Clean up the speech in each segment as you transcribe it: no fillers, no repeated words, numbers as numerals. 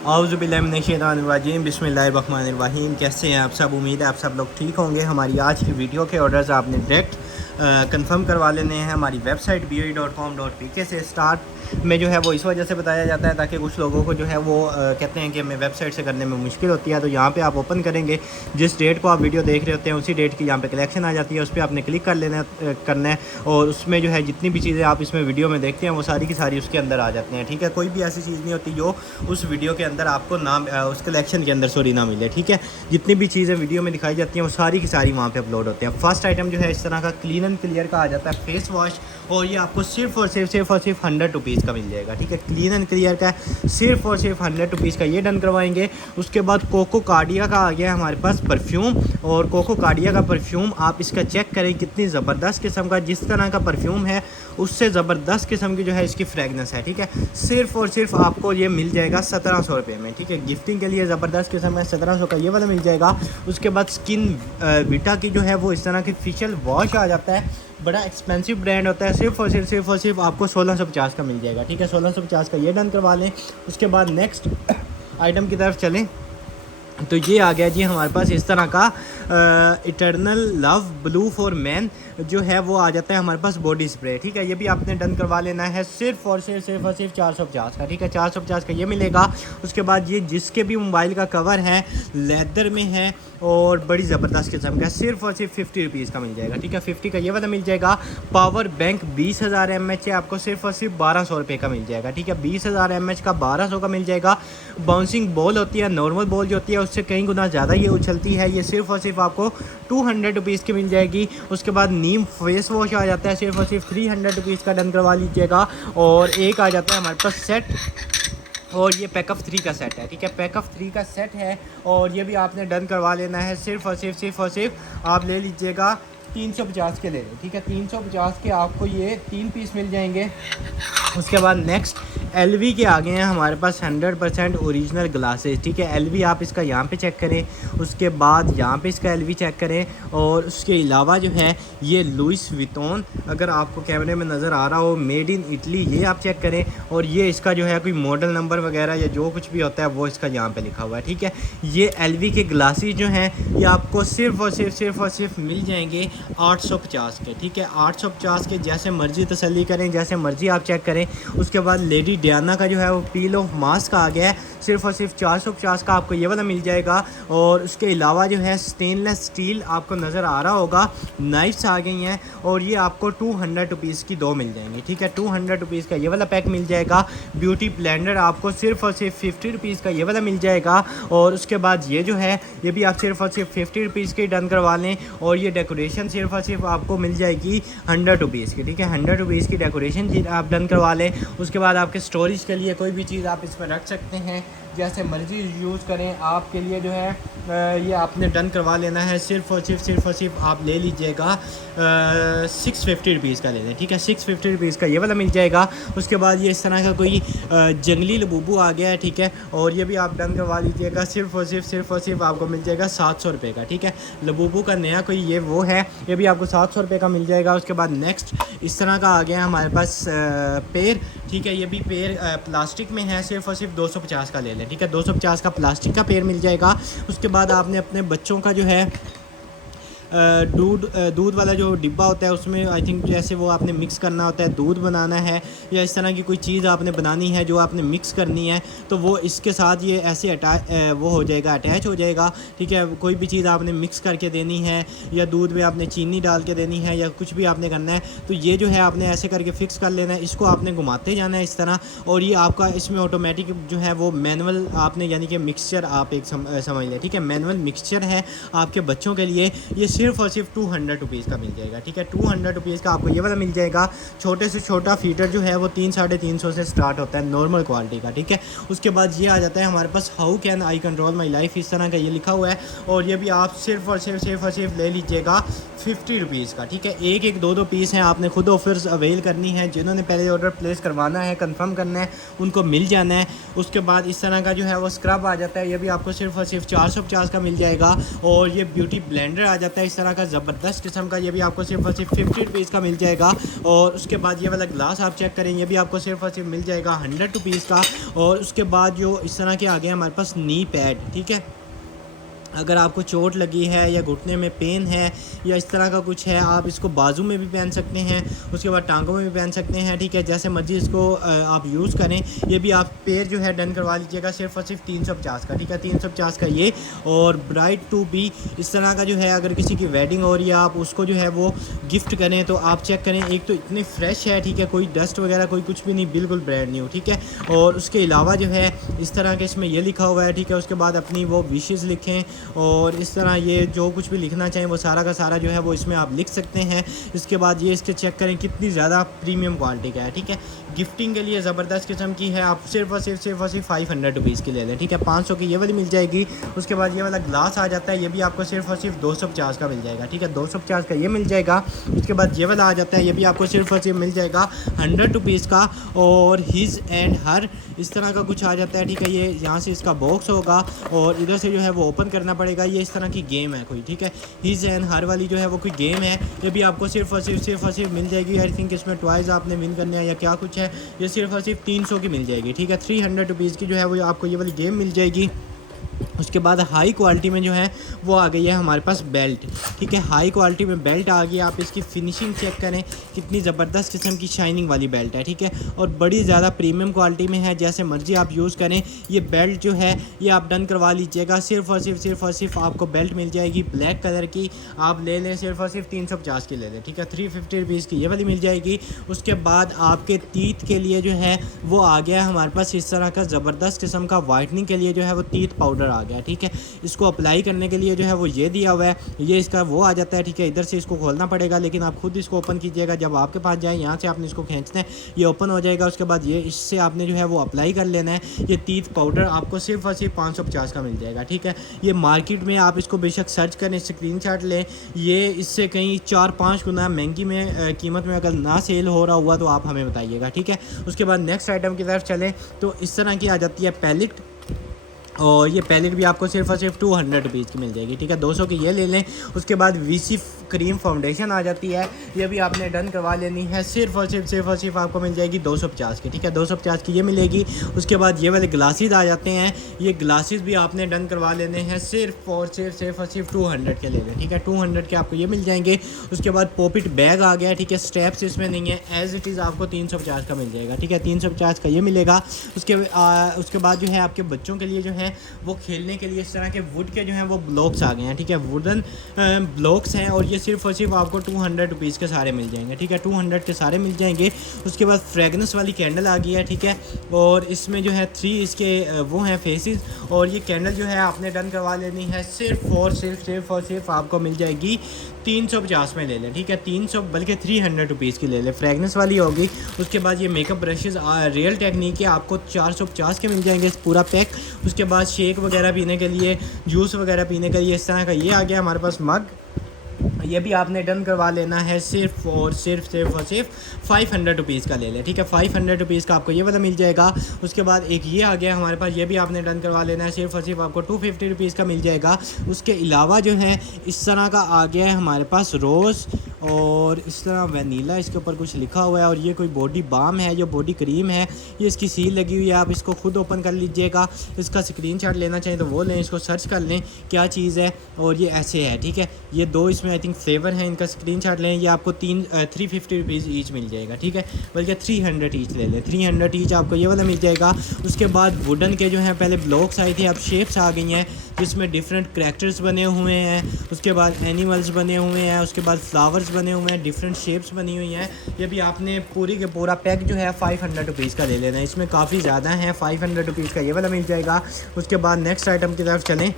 औज़ुबिल्लाहिमिनश्शैतानिर्रजीम बिस्मिल्लाहिर्रहमानिर्रहीम। कैसे हैं आप सब? उम्मीद है आप सब लोग ठीक होंगे। हमारी आज की वीडियो के ऑर्डर्स आपने डायरेक्ट कंफर्म करवा लेने हैं हमारी वेबसाइट BOE.com.pk से। स्टार्ट में जो है वो इस वजह से बताया जाता है ताकि कुछ लोगों को जो है वो कहते हैं कि हमें वेबसाइट से करने में मुश्किल होती है। तो यहाँ पे आप ओपन करेंगे, जिस डेट को आप वीडियो देख रहे होते हैं उसी डेट की यहाँ पे कलेक्शन आ जाती है। उस पर आपने क्लिक कर लेना करना है और उसमें जो है जितनी भी चीज़ें आप इसमें वीडियो में देखते हैं वो सारी की सारी उसके अंदर आ जाती हैं। ठीक है, कोई भी ऐसी चीज़ नहीं होती जो उस वीडियो के अंदर आपको नाम उस कलेक्शन के अंदर ना मिले। ठीक है, जितनी भी चीज़ें वीडियो में दिखाई जाती हैं वो सारी की सारी वहाँ पे अपलोड होते हैं। फर्स्ट आइटम जो है इस तरह का क्लीन एंड क्लियर का आ जाता है फेस वॉश, और ये आपको सिर्फ और सिर्फ 100 रुपीज़ का मिल जाएगा। ठीक है, क्लीन एंड क्लियर का सिर्फ और सिर्फ 100 रुपीज़ का ये डन करवाएंगे। उसके बाद कोको कार्डिया का आ गया हमारे पास परफ्यूम, और कोको कार्डिया का परफ्यूम आप इसका चेक करें कितनी ज़बरदस्त किस्म का, जिस तरह का परफ्यूम है उससे ज़बरदस्त किस्म की जो है इसकी फ्रेगनेंस है। ठीक है, सिर्फ और सिर्फ आपको ये मिल जाएगा 1700 रुपये में। ठीक है, गिफ्टिंग के लिए ज़बरदस्त किस्म है, 1700 का ये वाला मिल जाएगा। उसके बाद स्किन विटा की जो है वो इस तरह की फेशियल वॉश आ जाता है, बड़ा एक्सपेंसिव ब्रांड होता है, सिर्फ और सिर्फ आपको 1650 का मिल जाएगा। ठीक है, 1650 का ये डन करवा लें। उसके बाद नेक्स्ट आइटम की तरफ चलें तो ये आ गया जी हमारे पास इस तरह का eternal love blue for man जो है वो आ जाता है हमारे पास बॉडी स्प्रे। ठीक है, ये भी आपने डन करवा लेना है सिर्फ और सिर्फ 450 का। ठीक है, 450 का ये मिलेगा। उसके बाद ये जिसके भी मोबाइल का कवर है लेदर में है और बड़ी ज़बरदस्त किस्म का, सिर्फ और सिर्फ 50 रुपीज़ का मिल जाएगा। ठीक है, 50 का ये वाला मिल जाएगा। पावर बैंक 20,000 mAh है, आपको सिर्फ और सिर्फ 1200 रुपये का मिल जाएगा। ठीक है, 20,000 mAh का 1200 का मिल जाएगा। बाउंसिंग बॉल होती है, नॉर्मल बॉल जो होती है उससे कई गुना ज़्यादा ये उछलती है, ये सिर्फ और सिर्फ आपको 200 रुपीज़ की मिल जाएगी। उसके बाद नीम फेस वॉश आ जाता है, सिर्फ और सिर्फ 300 रुपीज़ का डन करवा लीजिएगा। और एक आ जाता है हमारे पास सेट, और ये पैकअप 3 का सेट है। ठीक है, पैकअप 3 का सेट है और ये भी आपने डन करवा लेना है। सिर्फ और सिर्फ आप ले लीजिएगा 350 के ले लें। ठीक है, 350 के आपको ये 3 पीस मिल जाएंगे। उसके बाद नेक्स्ट LV के आ गए हैं हमारे पास 100% ओरिजिनल ग्लासेस। ठीक है, LV आप इसका यहाँ पे चेक करें, उसके बाद यहाँ पे इसका LV चेक करें, और उसके अलावा जो है ये लुइस विटॉन, अगर आपको कैमरे में नज़र आ रहा हो, मेड इन इटली, ये आप चेक करें। और ये इसका जो है कोई मॉडल नंबर वगैरह या जो कुछ भी होता है वो इसका यहाँ पे लिखा हुआ है। ठीक है, ये LV के ग्लासेस जो हैं ये आपको सिर्फ और सिर्फ मिल जाएंगे 850 के। ठीक है, 850 के, जैसे मर्ज़ी तसल्ली करें, जैसे मर्ज़ी आप चेक करें। उसके बाद लेडी डियाना का जो है वो पील ऑफ मास्क आ गया है, सिर्फ और सिर्फ 450 का आपको ये वाला मिल जाएगा। और उसके अलावा जो है स्टेनलेस स्टील आपको नज़र आ रहा होगा, नाइफ्स आ गई हैं और ये आपको 200 रुपीज़ की 2 मिल जाएंगी। ठीक है, 200 रुपीज़ का ये वाला पैक मिल जाएगा। ब्यूटी ब्लेंडर आपको सिर्फ और सिर्फ 50 रुपीज़ का ये वाला मिल जाएगा। और उसके बाद ये जो है ये भी आप सिर्फ और सिर्फ 50 रुपीज़ के डन करवा लें। और ये डेकोरेशन सिर्फ और सिर्फ आपको मिल जाएगी 100 रुपीज़ की। ठीक है, 100 रुपीज़ की डेकोरेशन आप डन करवा लें। उसके बाद आपके स्टोरेज के लिए कोई भी चीज़ आप इसमें रख सकते हैं, जैसे मर्ज़ी यूज़ करें। आपके लिए जो है ये आपने डन करवा लेना है। सिर्फ और सिर्फ आप ले लीजिएगा 650 रुपीज़ का ले लें। ठीक है, 650 रुपीज़ का ये वाला मिल जाएगा। उसके बाद ये इस तरह का कोई जंगली लबूबू आ गया है। ठीक है, और ये भी आप डन करवा लीजिएगा। सिर्फ और सिर्फ आपको मिल जाएगा 700 रुपये का। ठीक है, लबूबू का नया कोई ये वो है, ये भी आपको 700 रुपये का मिल जाएगा। उसके बाद नेक्स्ट इस तरह का आ गया हमारे पास पेड़। ठीक है, ये भी पेड़ प्लास्टिक में है, सिर्फ और सिर्फ 250 का ले लें। ठीक है, 250 का प्लास्टिक का पेड़ मिल जाएगा। उसके बाद आपने अपने बच्चों का जो है दूध वाला जो डिब्बा होता है उसमें आई थिंक जैसे वो आपने मिक्स करना होता है, दूध बनाना है या इस तरह की कोई चीज़ आपने बनानी है जो आपने मिक्स करनी है, तो वो इसके साथ ये ऐसे वो हो जाएगा, अटैच हो जाएगा। ठीक है, कोई भी चीज़ आपने मिक्स करके देनी है या दूध में आपने चीनी डाल के देनी है या कुछ भी आपने करना है, तो ये जो है आपने ऐसे करके फ़िक्स कर लेना है। इसको आपने घुमाते जाना है इस तरह, और ये आपका इसमें ऑटोमेटिक जो है वो मैनुअल आपने यानी कि मिक्सचर आप एक समझ लें। ठीक है, मैनुअल मिक्सचर है आपके बच्चों के लिए। ये सिर्फ और सिर्फ 200 रुपीज़ का मिल जाएगा। ठीक है, 200 रुपीज़ का आपको ये वाला मिल जाएगा। छोटे से छोटा फीटर जो है वो 300-350 से स्टार्ट होता है नॉर्मल क्वालिटी का। ठीक है, उसके बाद ये आ जाता है हमारे पास how can I control my life, इस तरह का ये लिखा हुआ है, और ये भी आप सिर्फ और सिर्फ ले लीजिएगा 50 रुपीज़ का। ठीक है, एक 2 पीस हैं, आपने खुद ऑफर्स अवेल करनी है। जिन्होंने पहले ऑर्डर प्लेस करवाना है, कंफर्म करना है, उनको मिल जाना है। उसके बाद इस तरह का जो है वो स्क्रब आ जाता है, ये भी आपको सिर्फ और सिर्फ 450 का मिल जाएगा। और ये ब्यूटी ब्लेंडर आ जाता है इस तरह का ज़बरदस्त किस्म का, ये भी आपको सिर्फ और सिर्फ 50 रुपीज़ का मिल जाएगा। और उसके बाद ये वाला ग्लास आप चेक करें, ये भी आपको सिर्फ और सिर्फ मिल जाएगा 100 रुपीज़ का। और उसके बाद जो इस तरह के आ गए हमारे पास नी पैड, ठीक है, अगर आपको चोट लगी है या घुटने में पेन है या इस तरह का कुछ है, आप इसको बाजू में भी पहन सकते हैं, उसके बाद टांगों में भी पहन सकते हैं, ठीक है, जैसे मर्जी इसको आप यूज़ करें। ये भी आप पेयर जो है डन करवा लीजिएगा सिर्फ और सिर्फ 350 का, ठीक है, 350 का ये। और ब्राइड टू बी इस तरह का जो है, अगर किसी की वेडिंग हो रही है आप उसको जो है वो गिफ्ट करें तो आप चेक करें, एक तो इतने फ्रेश है, ठीक है, कोई डस्ट वगैरह कोई कुछ भी नहीं, बिल्कुल ब्रांड न्यू, ठीक है। और उसके अलावा जो है इस तरह के इसमें ये लिखा हुआ है, ठीक है, उसके बाद अपनी वो विशेज़ लिखें और इस तरह ये जो कुछ भी लिखना चाहें वो सारा का सारा जो है वो इसमें आप लिख सकते हैं। इसके बाद ये इसके चेक करें कितनी ज़्यादा प्रीमियम क्वालिटी का है, ठीक है, गिफ्टिंग के लिए ज़बरदस्त किस्म की है। आप सिर्फ और सिर्फ 500 रुपीज़ की ले लें, ठीक है, 500 की ये वाली मिल जाएगी। उसके बाद ये वाला ग्लास आ जाता है, ये भी आपको सिर्फ और सिर्फ 250 का मिल जाएगा, ठीक है, 250 का ये मिल जाएगा। उसके बाद ये वाला आ जाता है, ये भी आपको सिर्फ और सिर्फ मिल जाएगा 100 रुपीज़ का। और हिज एंड हर इस तरह का कुछ आ जाता है, ठीक है, ये यहाँ से इसका बॉक्स होगा और इधर से जो है वो ओपन करना पड़ेगा। ये इस तरह की गेम है कोई, ठीक है, हिज एंड हर वाली जो है वो कोई गेम है, ये भी आपको सिर्फ और सिर्फ मिल जाएगी। आई थिंक इसमें टॉयज़ आपने विन करने हैं या क्या कुछ है, ये सिर्फ और सिर्फ 300 की मिल जाएगी, ठीक है, 300 रुपीज़ की जो है वो आपको ये वाली गेम मिल जाएगी। उसके बाद हाई क्वालिटी में जो है वो आ गई है हमारे पास बेल्ट, ठीक है, हाई क्वालिटी में बेल्ट आ गई। आप इसकी फिनिशिंग चेक करें, कितनी ज़बरदस्त किस्म की शाइनिंग वाली बेल्ट है, ठीक है, और बड़ी ज़्यादा प्रीमियम क्वालिटी में है, जैसे मर्जी आप यूज़ करें। ये बेल्ट जो है ये आप डन करवा लीजिएगा, सिर्फ और सिर्फ आपको बेल्ट मिल जाएगी ब्लैक कलर की, आप ले लें सिर्फ और सिर्फ 350 की ले लें, ठीक है, 350 रुपीज़ की ये वाली मिल जाएगी। उसके बाद आपके टीथ के लिए जो है वो आ गया हमारे पास इस तरह का ज़बरदस्त किस्म का वाइटनिंग के लिए जो है वो टीथ पाउडर आ गया, ठीक है, इसको अप्लाई करने के लिए जो है वो ये दिया हुआ है, ये इसका वो आ जाता है, ठीक है, इधर से इसको खोलना पड़ेगा, लेकिन आप खुद इसको ओपन कीजिएगा। जब आपके पास जाए यहाँ से आपने इसको खींचना है, ये ओपन हो जाएगा। उसके बाद ये इससे आपने जो है वो अप्लाई कर लेना है। ये टीथ पाउडर आपको सिर्फ और सिर्फ 550 का मिल जाएगा, ठीक है, ये मार्केट में आप इसको बेशक सर्च करें, स्क्रीनशॉट लें, ये इससे कहीं 4-5 गुना महंगी में कीमत में अगर ना सेल हो रहा हुआ तो आप हमें बताइएगा, ठीक है। उसके बाद नेक्स्ट आइटम की तरफ चलें तो इस तरह की आ जाती है पैलेट, और ये पैलेट भी आपको सिर्फ और सिर्फ 200 रुपीज़ की मिल जाएगी, ठीक है, 200 की ये ले लें। उसके बाद वीसी क्रीम फाउंडेशन आ जाती है, ये भी आपने डन करवा लेनी है, सिर्फ और सिर्फ आपको मिल जाएगी 250 की, ठीक है, 250 की ये मिलेगी। उसके बाद ये वाले ग्लासेस आ जाते हैं, ये ग्लासेस भी आपने डन करवा लेने हैं, सिर्फ और सिर्फ 200 के ले लें, ठीक है, 200 के आपको ये मिल जाएंगे। उसके बाद पॉकेट बैग आ गया, ठीक है, स्टेप्स इसमें नहीं है, एज इट इज़ आपको 350 का मिल जाएगा, ठीक है, 350 का ये मिलेगा। उसके बाद जो है आपके बच्चों के लिए जो है वो खेलने के लिए इस तरह के वुड के जो हैं वो ब्लॉक्स आ गए हैं, ठीक है, वुडन ब्लॉक्स हैं, और ये सिर्फ और सिर्फ आपको 200 रुपीज़ के सारे मिल जाएंगे, ठीक है, 200 के सारे मिल जाएंगे। उसके बाद फ्रेगनेंस वाली कैंडल आ गई है, ठीक है, और इसमें जो है 3 इसके वो हैं फेसेस, और ये कैंडल जो है आपने डन करवा लेनी है, सिर्फ और सिर्फ आपको मिल जाएगी 350 में ले लें, ठीक है, 300 बल्कि 300 रुपीज़ की ले लें, फ्रेगनेंस वाली होगी। उसके बाद ये मेकअप ब्रशेज़ रियल टेक्निक के आपको 450 के मिल जाएंगे पूरा पैक। उसके बाद शेक वगैरह पीने के लिए, जूस वगैरह पीने के लिए इस तरह का ये आ गया हमारे पास मग, ये भी आपने डन करवा लेना है, सिर्फ और सिर्फ 500 रुपीज़ का ले लें, ठीक है, 500 रुपीज़ का आपको ये वाला मिल जाएगा। उसके बाद एक ये आ गया हमारे पास, ये भी आपने डन करवा लेना है, सिर्फ और सिर्फ आपको 250 रुपीज़ का मिल जाएगा। उसके अलावा जो है इस तरह का आ गया है हमारे पास रोज़, और इस तरह वनीला इसके ऊपर कुछ लिखा हुआ है, और ये कोई बॉडी बाम है, जो बॉडी क्रीम है, ये इसकी सील लगी हुई है, आप इसको खुद ओपन कर लीजिएगा। इसका स्क्रीनशॉट लेना चाहिए तो वो लें, इसको सर्च कर लें क्या चीज़ है, और ये ऐसे है, ठीक है, ये 2 इसमें आई थिंक फ्लेवर है, इनका स्क्रीनशॉट लें। ये आपको 350 रुपीज़ ईच मिल जाएगा, ठीक है, बल्कि 300 ईच ले लें, 300 ईच आपको ये वाला मिल जाएगा। उसके बाद वुडन के जो हैं पहले ब्लॉक्स आए थे, अब शेप्स आ गई हैं जिसमें डिफरेंट करैक्टर्स बने हुए हैं, उसके बाद एनिमल्स बने हुए हैं, उसके बाद फ्लावर्स बने हुए हैं, डिफरेंट शेप्स बनी हुई हैं। ये भी आपने पूरी के पूरा पैक जो है 500 रुपीज़ का ले लेना है, इसमें काफ़ी ज़्यादा है, 500 रुपीज़ का ये वाला मिल जाएगा। उसके बाद नेक्स्ट आइटम की तरफ चलें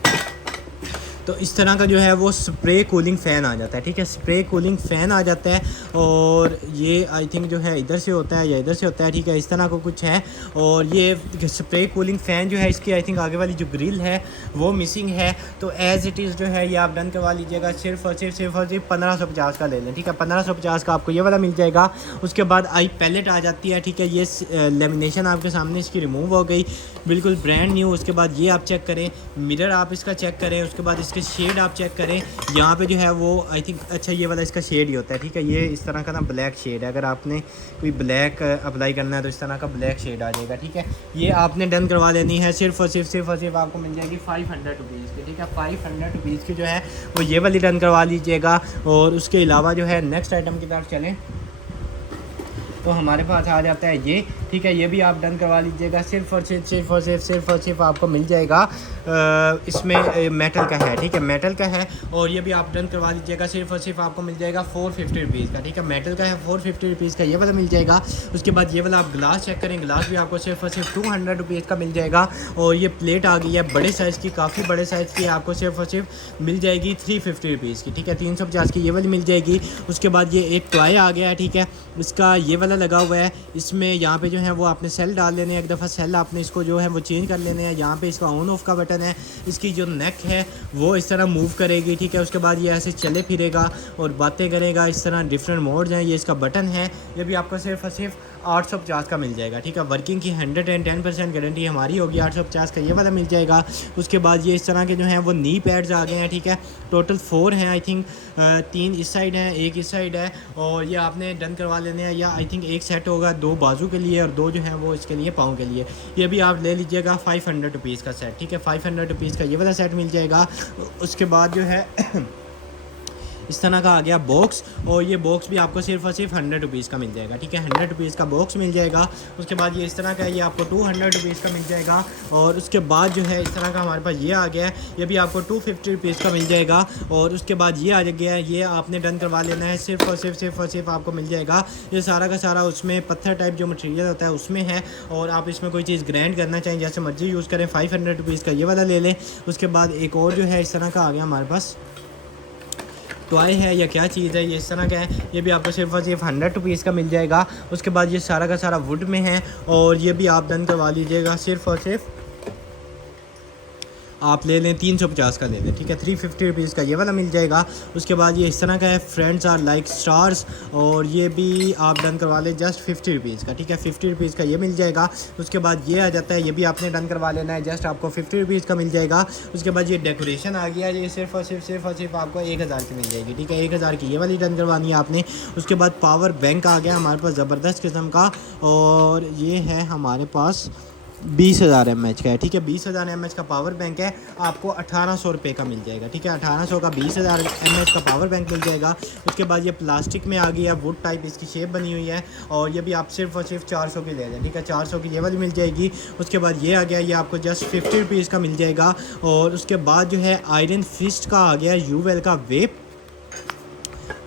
तो इस तरह का जो है वो स्प्रे कूलिंग फ़ैन आ जाता है, ठीक है, स्प्रे कूलिंग फ़ैन आ जाता है, और ये आई थिंक जो है इधर से होता है या इधर से होता है, ठीक है, इस तरह का कुछ है। और ये स्प्रे कूलिंग फ़ैन जो है इसकी आई थिंक आगे वाली जो ग्रिल है वो मिसिंग है, तो एज़ इट इज़ जो है ये आप डन करवा लीजिएगा, सिर्फ और सिर्फ 1550 का ले लें, ठीक है, 1550 का आपको ये वाला मिल जाएगा। उसके बाद आई पैलेट आ जाती है, ठीक है, ये लेमिनेशन आपके सामने इसकी रिमूव हो गई, बिल्कुल ब्रांड न्यू। उसके बाद ये आप चेक करें, मिरर आप इसका चेक करें, उसके बाद इसके शेड आप चेक करें, यहाँ पे जो है वो आई थिंक अच्छा ये वाला इसका शेड ही होता है, ठीक है। ये इस तरह का ना ब्लैक शेड है, अगर आपने कोई ब्लैक अप्लाई करना है तो इस तरह का ब्लैक शेड आ जाएगा, ठीक है। ये आपने डन करवा लेनी है, सिर्फ और सिर्फ आपको मिल जाएगी 500 रुपीज़ की, ठीक है। 500 रुपीज़ की जो है वो ये वाली डन करवा लीजिएगा। और उसके अलावा जो है नेक्स्ट आइटम की तरफ चलें तो हमारे पास आ जाता है ये, ठीक है। ये भी आप डन करवा लीजिएगा, सिर्फ और सिर्फ आपको मिल जाएगा इसमें मेटल का है, ठीक है, मेटल का है। और ये भी आप डन करवा लीजिएगा, सिर्फ और सिर्फ आपको मिल जाएगा 450 रुपीज़ का, ठीक है। मेटल का है 450 रुपीज़ का, ये वाला मिल जाएगा। उसके बाद ये वाला आप ग्लास चेक करें, ग्लास भी आपको सिर्फ और सिर्फ 200 रुपीज़ का मिल जाएगा। और ये प्लेट आ गई है बड़े साइज़ की, काफ़ी बड़े साइज़ की, आपको सिर्फ और सिर्फ मिल जाएगी 350 रुपीज़ की, ठीक है। 350 की ये वाली मिल जाएगी। उसके बाद ये एक टॉय आ गया है, ठीक है, इसका ये वाला लगा हुआ है। इसमें यहाँ पे जो है वो आपने सेल डाल लेने हैं, एक दफ़ा सेल आपने इसको जो है वो चेंज कर लेने हैं। यहाँ पे इसका ऑन ऑफ का बटन है, इसकी जो नेक है वो इस तरह मूव करेगी, ठीक है। उसके बाद ये ऐसे चले फिरेगा और बातें करेगा, इस तरह डिफरेंट मोड्स हैं। ये इसका बटन है, ये भी आपको सिर्फ और सिर्फ 850 का मिल जाएगा, ठीक है। वर्किंग की 110% गारंटी हमारी होगी। 850 का ये वाला मिल जाएगा। उसके बाद ये इस तरह के जो हैं वो नी पैड्स आ गए हैं, ठीक है। टोटल 4 हैं आई थिंक, 3 इस साइड है, एक इस साइड है। और ये आपने डन करवा लेने हैं, या आई थिंक एक सेट होगा 2 बाजू के लिए और 2 जो है वो इसके लिए पाँव के लिए। ये भी आप ले लीजिएगा 500 रुपीज़ का सेट, ठीक है। 500 रुपीज़ का ये वाला सेट मिल जाएगा। उसके बाद जो है इस तरह का आ गया बॉक्स, और ये बॉक्स भी आपको सिर्फ और सिर्फ 100 रुपीज़ का मिल जाएगा, ठीक है। 100 रुपीज़ का बॉक्स मिल जाएगा। उसके बाद ये इस तरह का है, ये आपको 200 रुपीज़ का मिल जाएगा। और उसके बाद जो है इस तरह का हमारे पास ये आ गया है, ये भी आपको 250 रुपीज़ का मिल जाएगा। और उसके बाद ये आ गया है, ये आपने डन करवा लेना है, सिर्फ और सिर्फ आपको मिल जाएगा। ये सारा का सारा उसमें पत्थर टाइप जो मटेरियल होता है उसमें है। और आप इसमें कोई चीज़ ग्राइंड करना चाहें जैसे मर्जी यूज़ करें, 500 रुपीज़ का ये वाला ले लें। उसके बाद एक और जो है इस तरह का आ गया हमारे पास, टॉय है या क्या चीज़ है, ये इस तरह का है। ये भी आपको सिर्फ और सिर्फ 100 रुपीज़ का मिल जाएगा। उसके बाद ये सारा का सारा वुड में है, और ये भी आप डन करवा लीजिएगा, सिर्फ और सिर्फ आप ले लें 350 का ले लें, ठीक है। 350 रुपीज़ का ये वाला मिल जाएगा। उसके बाद ये इस तरह का है, फ्रेंड्स आर लाइक स्टार्स, और ये भी आप डन करवा लें जस्ट 50 रुपीज़ का, ठीक है। 50 रुपीज़ का ये मिल जाएगा। उसके बाद ये आ जाता है, ये भी आपने डन करवा लेना है, जस्ट आपको 50 रुपीज़ का मिल जाएगा। उसके बाद ये डेकोरेशन आ गया, ये सिर्फ और सिर्फ आपको 1000 की मिल जाएगी, ठीक है। 1000 की ये वाली डन करवानी है आपने। उसके बाद पावर बैंक आ गया हमारे पास ज़बरदस्त किस्म का, और ये है हमारे पास 20,000 mAh का है, ठीक है। 20,000 mAh का पावर बैंक है, आपको 1800 रुपये का मिल जाएगा, ठीक है। 1800 का 20,000 mAh का पावर बैंक मिल जाएगा। उसके बाद ये प्लास्टिक में आ गई है, वुड टाइप इसकी शेप बनी हुई है, और ये भी आप सिर्फ और सिर्फ 400 की ले लें, ठीक है। 400 की ये वाली मिल जाएगी। उसके बाद ये आ गया, ये आपको जस्ट 50 रुपीज़ का मिल जाएगा। और उसके बाद जो है आयरन फिस्ट का आ गया, यूवेल का वेप,